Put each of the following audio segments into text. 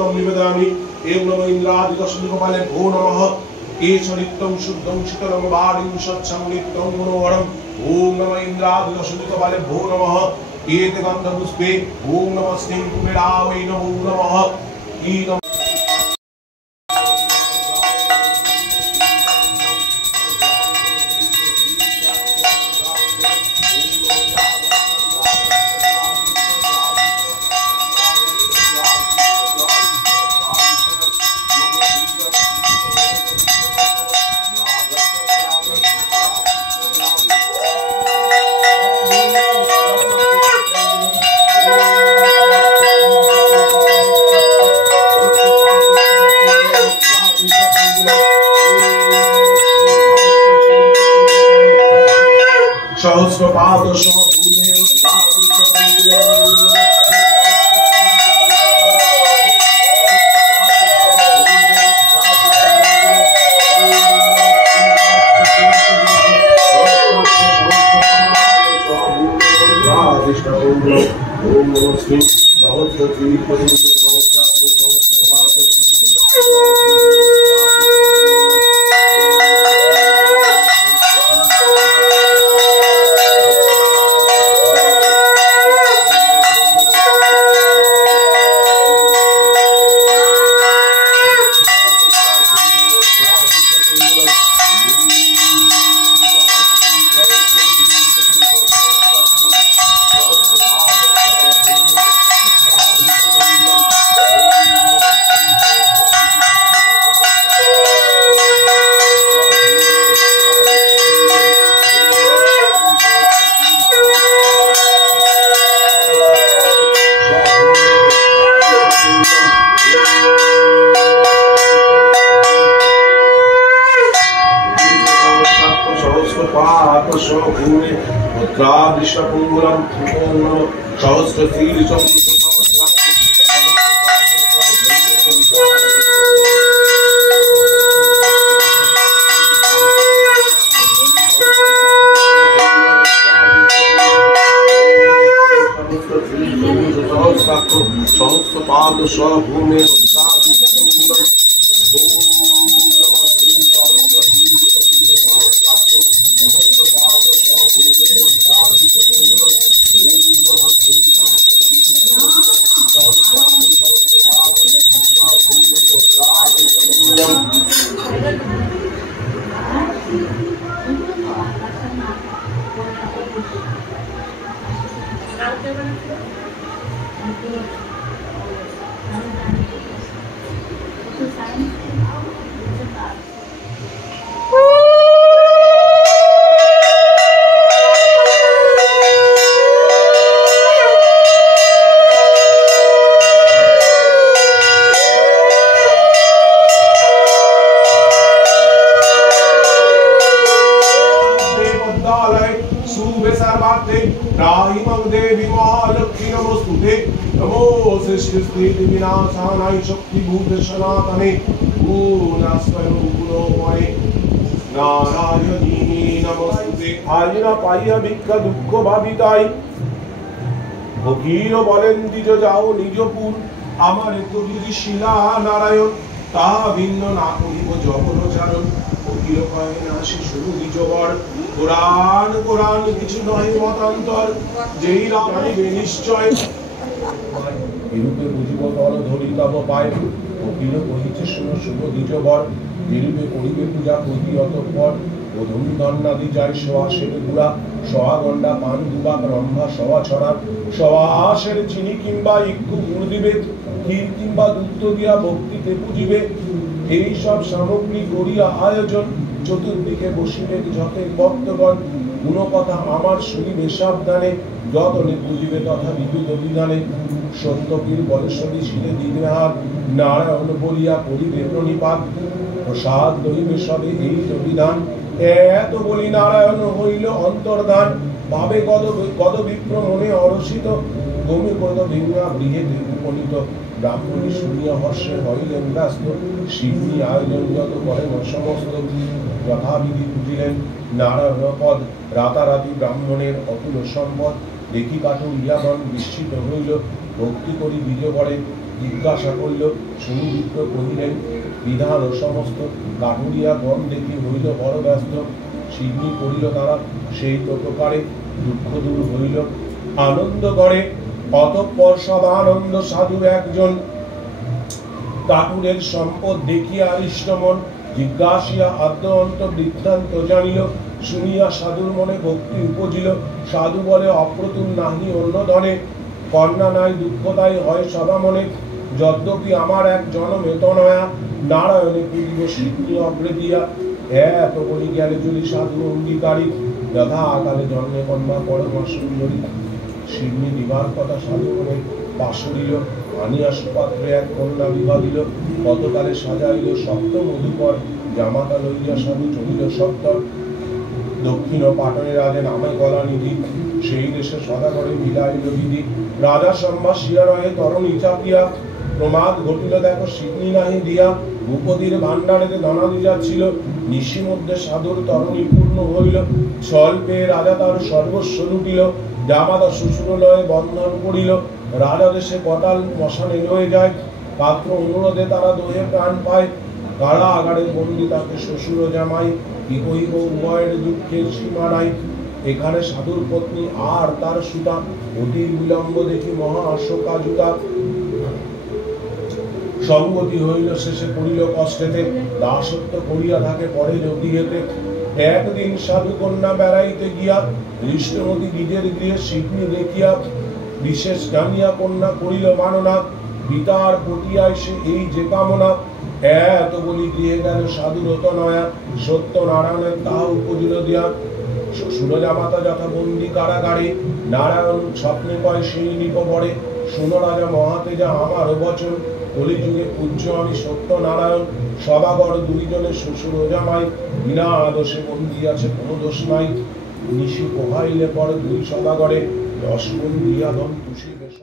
पूर्णं निवेदयामि एवं नमो इन्द्रादिदशनिकपाले भो नमः केशरिक्तं शुद्धं शीतलं वारिं सत्संगीतं मनोहरम् ओम नमः इन्द्रादिदशनिकपाले भो नमः एते गन्धपुष्पे ओम नमः स्नेह कुबेराय नमो नमः ईदं सहस्रपाद शोभूमे ফকির বলেন দ্বিজ যাও নিজপুর আমার কবির শিলা নারায়ণ তাহা ভিন্ন না করিব জগরচারণ ফকির কয় না সে শুধু নিজবর কোরআন কোরআন কিছু নয় মতান্তর যেই জানিবে নিশ্চয় এরূপে বুঝিব দল ধরি তব পায় ফকির কহিছে শুনো শুভ নিজবর এরূপে করিবে পূজা করি অতঃপর প্রথমী দন্নাদি যায় সোয়াশের গুড়া সোয়া গন্ডা পান দুবা রম্ভা সোয়া ছড়া সোয়া আশের চিনি কিংবা ইক্ষু গুড় দিবে ক্ষীর কিংবা দুধ দিয়া ভক্তিতে পুজিবে এই সব সামগ্রী করিয়া আয়োজন চতুর্দিকে বসিবে যতে ভক্তগণ কোনো কথা আমার শুনিবে সাবধানে যতনে পুজিবে তথা বিবিধ বিধানে সত্যপীর বলেশ্বরী ছিলে দিবে হাত নারায়ণ বলিয়া করিবে প্রণিপাত প্রসাদ লইবে সবে এই তো বিধান এত বলি নারায়ণ হইল অন্তর্ধান ভাবে গদ বিপ্র মনে অরসিত গমে গদ ভিঙ্গা গৃহে উপনীত ব্রাহ্মণী শুনিয়া হর্ষে হইলেন ব্যস্ত শিবনী আয়োজন যত করেন সমস্ত যথাবিধি বুঝিলেন নারায়ণ পদ রাতারাতি ব্রাহ্মণের অতুল সম্পদ দেখি কাঠুর ইয়াগণ বিস্মিত হইল ভক্তি করি বিজে পড়ে জিজ্ঞাসা করিল। সুনিবৃত্ত কহিলেন, বিধান ও সমস্ত কাঠুরিয়া গণ দেখি হইল বড় ব্যস্ত। সিদ্ধি করিল তারা সেই প্রকারে, দুঃখ দূর হইল আনন্দ গড়ে। অতঃপর সব আনন্দ সাধু একজন, কাকুরের সম্পদ দেখিয়া হৃষ্টমন, জিজ্ঞাসিয়া আদ্য অন্ত বৃত্তান্ত জানিল। শুনিয়া সাধুর মনে ভক্তি উপজিল। সাধু বলে, অপ্রতুল নাহি অন্য ধনে, কন্যা নাই দুঃখদায়ী হয় সভা মনে। যদ্যপি আমার এক জনম এত নয়া, নারায়ণে পুজিব সিদ্ধি অগ্রে দিয়া। এত বলি জ্ঞানে যদি সাধু অঙ্গীকারী, যথা আকালে জন্মে কন্যা পরম সুন্দরী। সিদ্ধি দিবার কথা সাধু মনে পাশরিল, আনিয়া সুপাত্রে এক কন্যা বিবাহ দিল। কতকালে সাজাইল সপ্ত মধুকর, জামাতা লইয়া সাধু চলিল সত্তর। দক্ষিণ পাটনে রাজে নামে গলা নিধি, সেই দেশে সদাগরে মিলাইল বিধি। রাজা সম্ভাসিয়া রহে তরণী চাপিয়া, প্রমাদ ঘটিল দেখো সিদ্ধি নাহি দিয়া। ভূপতির ভাণ্ডারেতে ধনাদি যাচ্ছিল, নিশি মধ্যে সাধুর তরণী পূর্ণ হইল। ছল পেয়ে রাজা তার সর্বস্ব লুটিল, জামাতা শ্বশুরলয়ে বন্ধন করিল। রাজা দেশে কটাল মশানে লয়ে যায়, পাত্র অনুরোধে তারা দোহে প্রাণ পায়। কারাগারে বন্দি তাকে শ্বশুর জামাই, কি কহিব উভয়ের দুঃখের সীমা নাই। এখানে সাধুর পত্নী আর তার সুতা, অতি বিলম্ব দেখি মহা শোকাযুতা। সঙ্গতি হইল শেষে পড়িল কষ্টেতে, দাসত্ব করিয়া থাকে পরে যদিয়েতে। একদিন সাধু কন্যা বেড়াইতে গিয়া, হৃষ্টমতি নিজের গৃহে সিদ্ধি দেখিয়া, বিশেষ জানিয়া কন্যা করিল মাননা। পিতার পটিয়ায় সে এই যে কামনা, এত বলি গৃহে গেল সাধু রতনয়া। সত্য নারায়ণের তাহা উপজিল দিয়া, শ্বশুর জামাতা যথা বন্দি কারাগারে। নারায়ণ স্বপ্নে পায় সেই নিকবরে, শুনো রাজা মহাতেজা আমার বচন। কলিযুগে পূজ্য আমি সত্য নারায়ণ, সবাগর দুইজনে শ্বশুর জামাই। বিনা দোষে বন্দি আছে কোনো দোষ নাই, নিশি পোহাইলে পর দুই সদাগরে। 10 গুণ দিয়া ধন তুষি বেশ।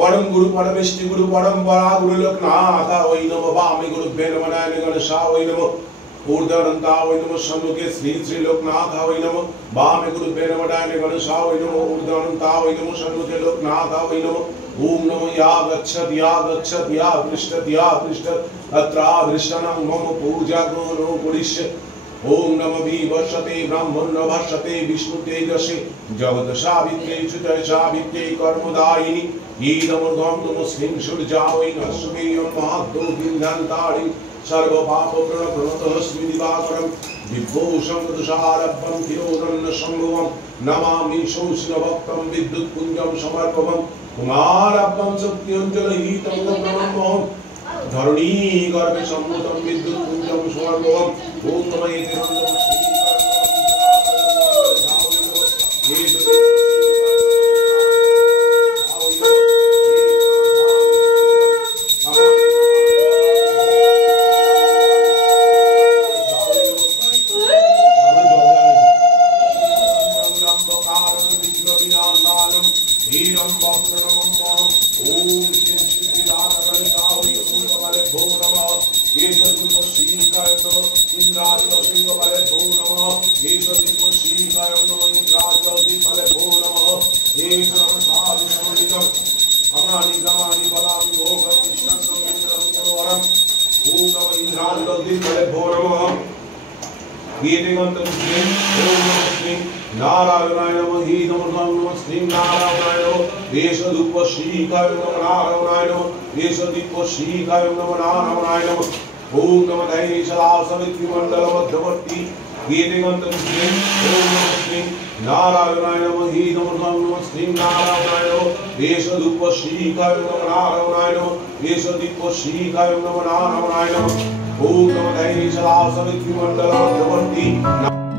परम गुरु परमेष्टि गुरु परंपरा गुरु लोकनाथ वै नमो वामे गुरु नमः गणेशा वै नमो ऊर्ध्वनंता वै नमो सन्मुखे श्री श्री लोकनाथ वै नमो वामे गुरु नमः गणेशा वै नमो ऊर्ध्वनंता वै नमो सन्मुखे लोकनाथ वै नमो ओम नमो या गच्छति या पृष्ठति अत्रादृष्टनं मम पूजा गुणो पुरिष्य ओम नमो विवशते ब्रह्मण्य भाषते विष्णु तेजसे जगत सावित्रे चुतय सावित्रे कर्मदायिनी ईदमर्धं नमस्लिं सूर्यावै नश्वेयं महाद्दो बिन्दान्तारि सर्व पाप प्रणतः दिवाकरं विभूषं तुषारभ्यं तिरोदन्न संभवं नमामि शोषितभक्तं विद्युत्पुञ्जं समर्पवं कुमारभ्यं शक्त्यञ्जलहितं नमः धरणी गर्भे सम्मुतं विद्युत्पुञ्जं समर्पवं ओम नमः Giving unto the King, नारायणाय नमः हि नमः श्री नारायणाय नमः वेशदुप श्रीकाय नमः नारायणाय नमः वेशदीप श्रीकाय नमः नारायणाय नमः ओम नमः दैशला समिति मंडल मध्यवर्ती वेदिगंतम श्री ओम नमः श्री नारायणाय नमः हि नमः श्री नारायणाय नमः वेशदुप श्रीकाय नमः नारायणाय नमः वेशदीप श्रीकाय नमः नारायणाय नमः ओम नमः दैशला समिति मंडल मध्यवर्ती